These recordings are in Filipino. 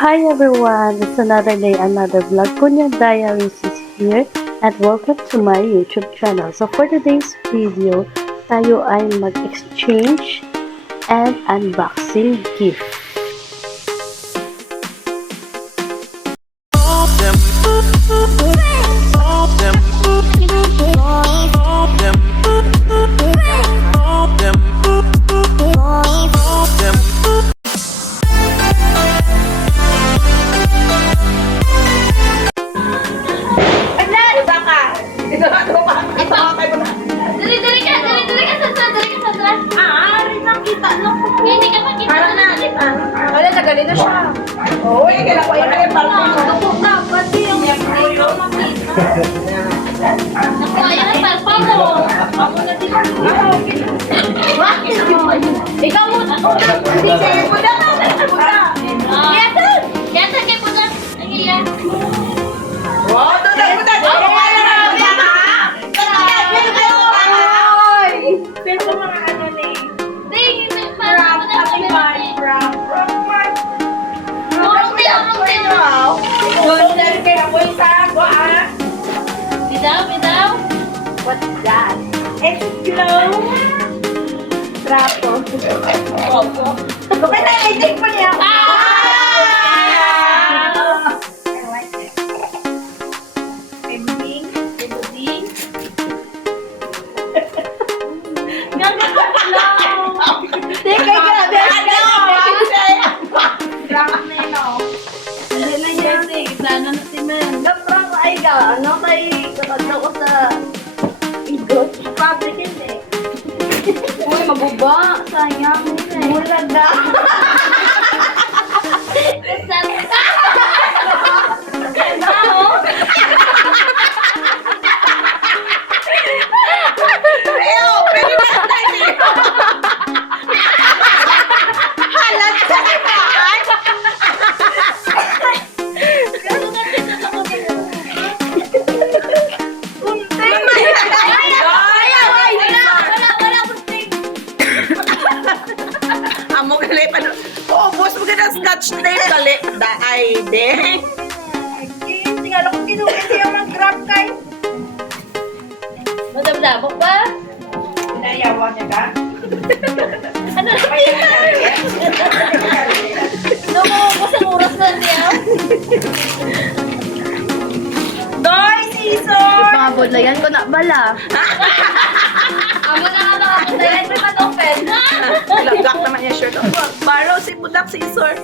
Hi everyone! It's another day, another vlog. Kunya Diaries is here and welcome to my YouTube channel. So for today's video, tayo ay mag-exchange and unboxing gift. Nagali na siya. Oo, kailan ko yun yung palpito. Dapat yung hindi ko makita. Nakuha yan ang palpa mo. Ako na din. Ikaw muna. Hindi sa'yo po na. Yata kayo po na. Nangiyan. Wow, doon na po na. Pero mga ano na eh. Bitaw. What's that? It's glow. Trapo. Opo. Bakit na-edit mo niya? I like it. Ending. Teka, grabe. Drama na yun, oh. Hindi na yan. Sana na si Men. Naprang ay ka. Ano kay kakadlaw ko sa igot? Fabric yun eh. Uy, mabuba. Sayang. Mula na. Scotch tape kali daay de. Tingnan ko kinuha siya mag-grab kay. Madamdamok ba? Inayawan niya ka? Ano na yan? Nakuha sa oras na niya. Doy, scissors! Mabudlayan ko na bala. Amo na nga nakakatayan sa manopen. Lagak naman yung shirt. Baro si Budak Scissor.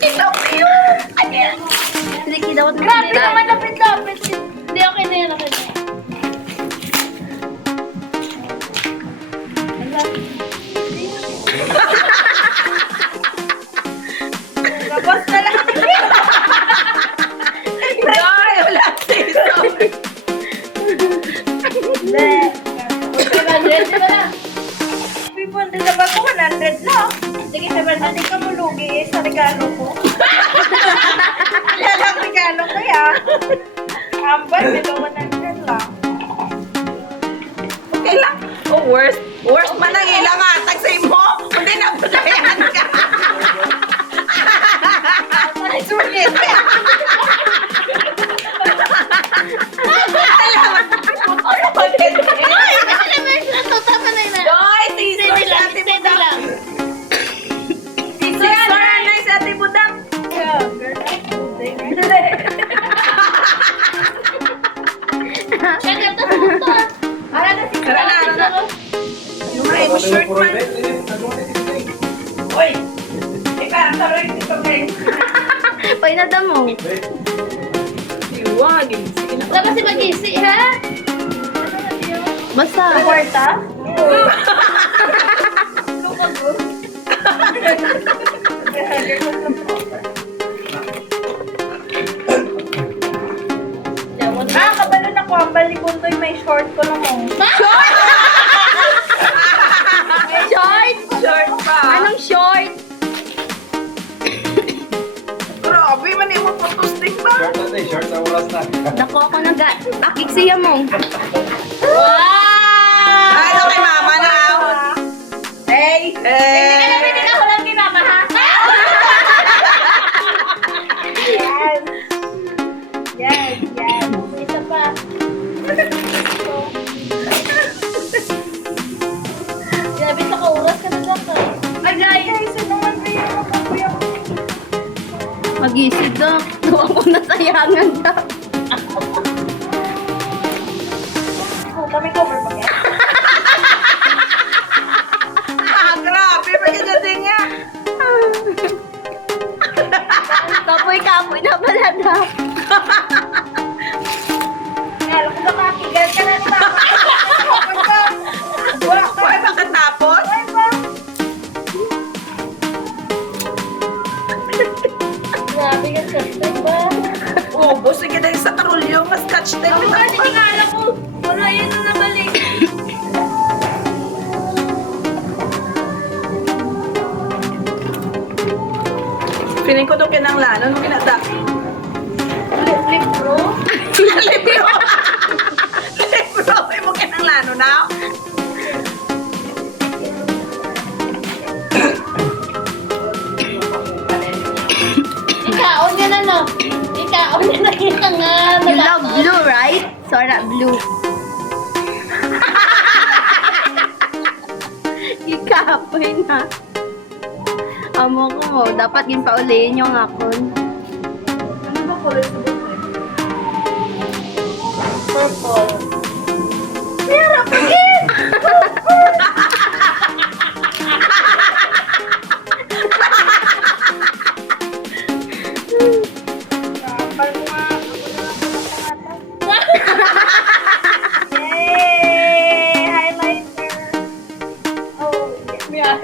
Ikaw yun! Ano yan? Hindi kinawat mo. Grabe naman, lapit-lapit. Hindi, okay na yan, okay na yan. Labas na lang. Ay, wala Scissor. Hindi. 500 na lang. 500 na ba ito? 100 lang. Sige, 700 ka mo lugi sa regalo ko. Wala lang regalo kaya. Ambas, ito 100 lang. Okay lang. Oh, worst man ang ilang atag sa imo. Hindi na budayan ka. Ay, sulit. Doy, Scissor sa ati Budak. Scissor, ano sa ati Budak? Tara na. Ay, mo shirt man. Uy! Ika, ang taray dito kayo. Painada mo. Iwagin. Dapat si Magisi, ha? Basta. Kwarta? Kabalo na ko. Ang balikon to'y may short ko lang mo. Short? Short pa. Anong short? Grabe, man yung photostic ba? Short na oras na. Dako ako akik siya mo. Wow! Ano kay mama na out? Hey! Eh. Hindi ka lang kinama, ha? magisid na. Tuwa ko na sayangan na. Kami cover pa kaya? Grabe, pagkagating niya. Kapoy-kapoy na pala na. Alam ko ba makigal ka na sa Wala ba katapos? Grabe ka sa ba? Ubus, sige dahil sa karulyo, mas catch tape. Ako kasi tingala ko. Wala yan na nabalik. Piling ko itong kinanglano, nung kinata. Libro? Libro! Libro! Ay mo kinanglano na? Ikaon yan ano? Ikaon yan na yung You love blue, right? Sora blue. Ikapoy na. Amo ko mo, dapat ginpaulihin yung akon. Ano ba kulay sa buto? Purple. Meron pa din! Kapal mo nga. Yay! Highlighter. Oh, yeah.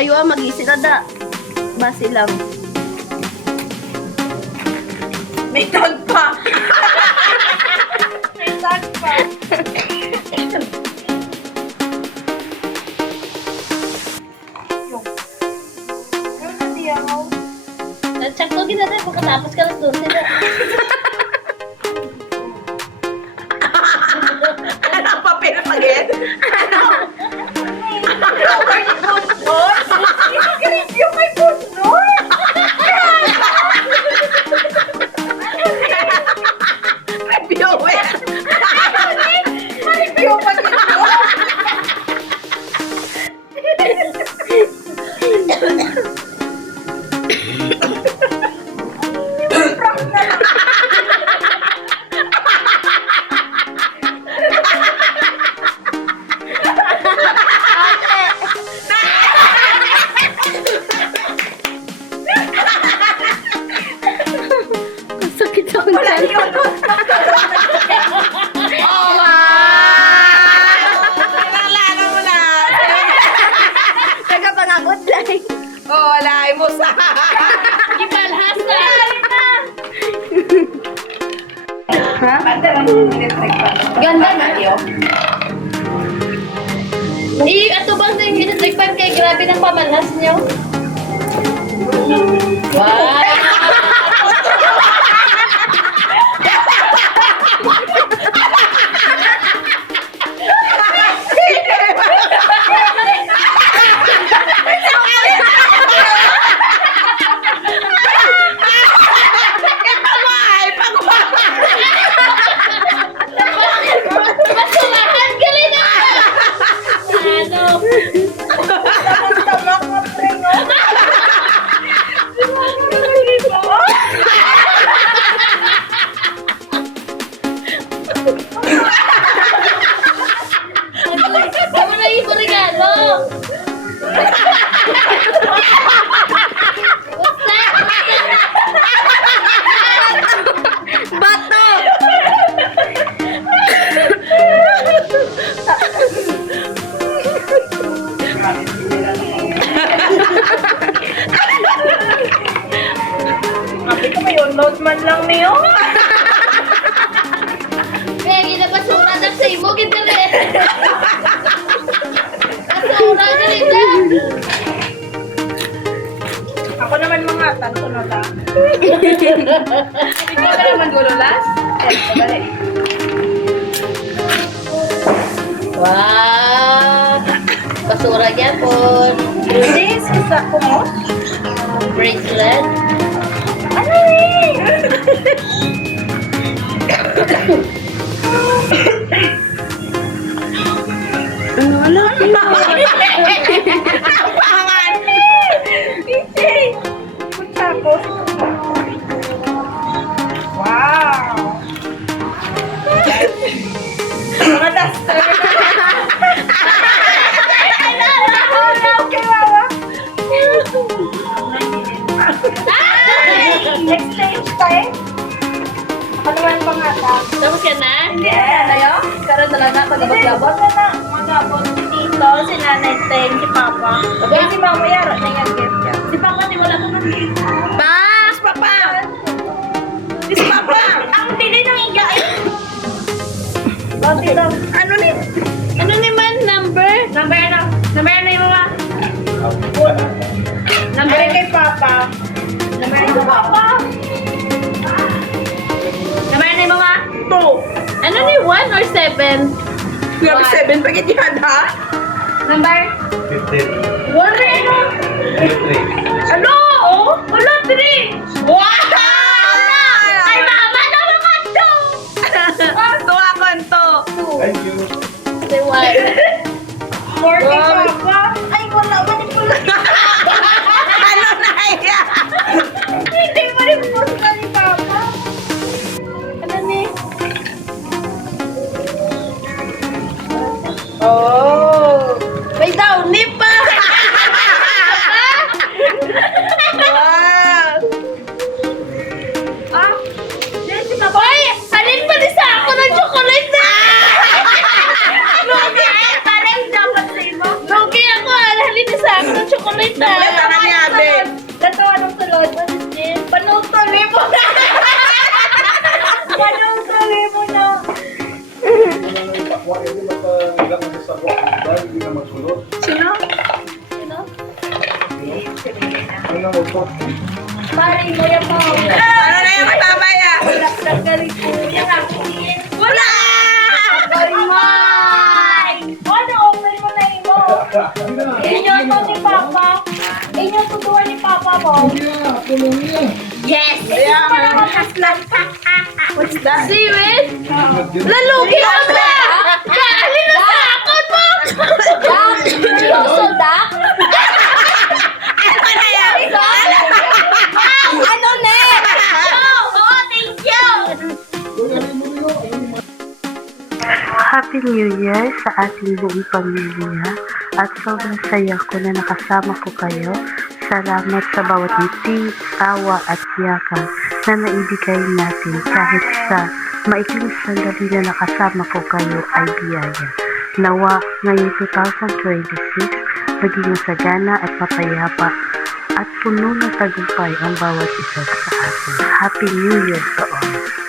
Ayaw, mag-isip na da. Basi lang. May tag pa. May tag pa. Check ko gina rin, pagkatapos ka lang doon sila. Ano ang papel pagin? Ano? Review kay Pusnoy! Review eh! Review pa dito! Sakit sa Wala unan. yun! Oh, wow! Kinalala mo na! Nagapangabot lang. Oh, wala mo sa... Ibalhas na. Ha? Banda lang yung electric pa. Ganda na. Ato bang sa yung electric fan kay grabe ng pamalhas niyo? Wow! Basurahan ka rin na! Ano? Ano na yung regalo? Bato! Sabi ko may unload man lang niyo. Kaya ginabasura na sa imo, gintali. Basura ka rin na. Ako naman mga tanto na lang. Ikaw na naman gululas? Balik. Wow! Basura niya po. This is a kumot. Bracelet. Ano eh? Ano? talaga pag-abot-abot. na mag-abot si Tito, si Nanay Teng, si Papa. Okay, si Mama Yara na yung gift niya. Si Papa, di wala ko ng gift. Pas, papa! Miss Papa! Ang dili nang iyain. Oh, Tito. Ano ni? Ano naman number? Number ano? Number ano yung mama? Number kay Papa. Number kay Papa. Number ano yung mama? 2. Ano ni 1 or 7? Grabe 7 pagit yan ha? Number? 15. 1 rin ano? 3. Ano? Oh? Wala 3. Wow! Ay, mama na mga 2. Tuwa ko to. Thank you. Say 1. 4 kay Wow. Papa. Ay, wala ba ni pula? Ano na yan? Hindi mo rin post ka ni Papa. Ano ni? Oh! May downy pa! Wow! Ah? Hoy! Halin pa rin sa ako ng chocolate na! Lugi! Parang dapat sa imo. Lugi ako! Halin na sa ako ng chocolate na! Nagkata na ni Abe. Natawa ng sulod. What is this? Panutuli mo na! Panutuli mo na! Pakwa, hindi magpaglang sa sabwa. Dahil hindi na magsulot. Sino? Sino? Ano na magpot? Pari mo yan mo. Ano na yung matabay ah? Nagagaling po yan ako. Wala! Ay, May! Ano, open mo na imo. Inyo to ni Papa. Inyo tutuwa ni Papa mo. Yes! Ito pa naman kaslan. What's that? Siwit? Lalugi ka ba? Kaalin na sa akon mo! Seryoso, Dak? Ano na yan? Ano na? Oo, thank you! Happy New Year sa ating buong pamilya at sobrang saya ko na nakasama ko kayo. Salamat sa bawat ngiti, tawa at yakan na naibigay natin kahit sa maikling sandali na nakasama ko kayo ay biyaya. Nawa ngayong 2026 maging masagana at mapayapa at puno ng tagumpay ang bawat isa sa atin. Happy New Year to all!